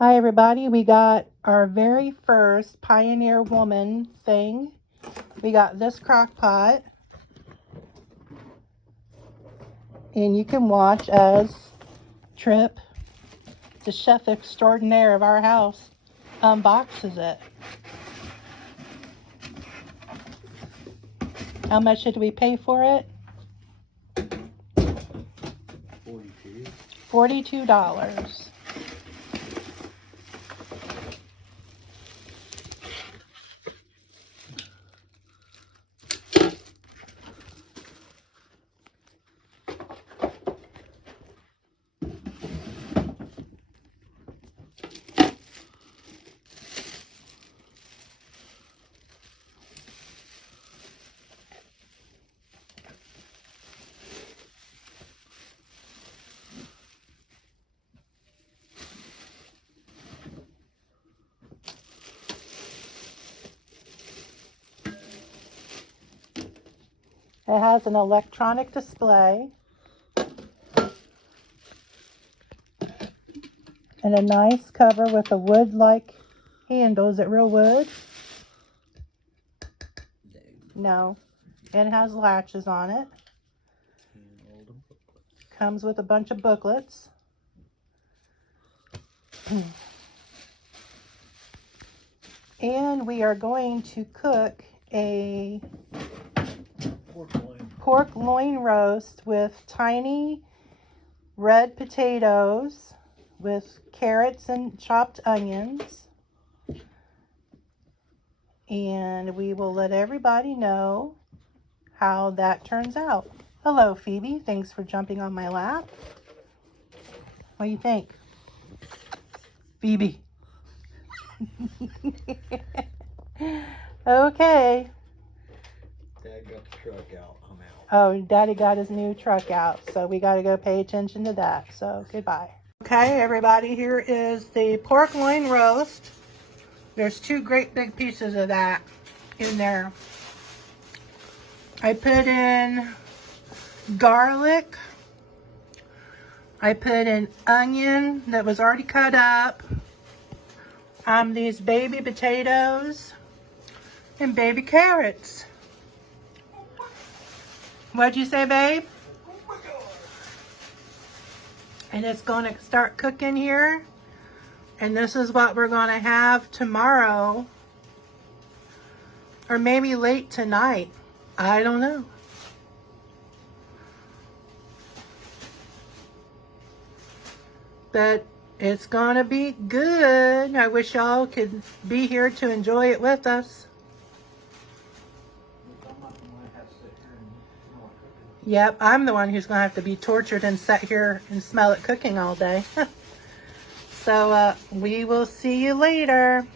Hi everybody, we got our very first Pioneer Woman thing. We got this crock pot. And you can watch as Trip, the chef extraordinaire of our house, unboxes it. How much did we pay for it? $42. It has an electronic display and a nice cover with a wood-like handle. Is it real wood? No. It has latches on it. Comes with a bunch of booklets. And we are going to cook a pork loin roast with tiny red potatoes with carrots and chopped onions. And we will let everybody know how that turns out. Hello, Phoebe. Thanks for jumping on my lap. What do you think? Phoebe. Okay. Dad got the truck out. I'm out. Oh, Daddy got his new truck out, so we got to go pay attention to that. So, goodbye. Okay, everybody, here is the pork loin roast. There's 2 great big pieces of that in there. I put in garlic. I put in onion that was already cut up. These baby potatoes and baby carrots. What'd you say, babe? Oh my God. And it's going to start cooking here. And this is what we're going to have tomorrow. Or maybe late tonight. I don't know. But it's going to be good. I wish y'all could be here to enjoy it with us. Yep, I'm the one who's going to have to be tortured and sit here and smell it cooking all day. So we will see you later.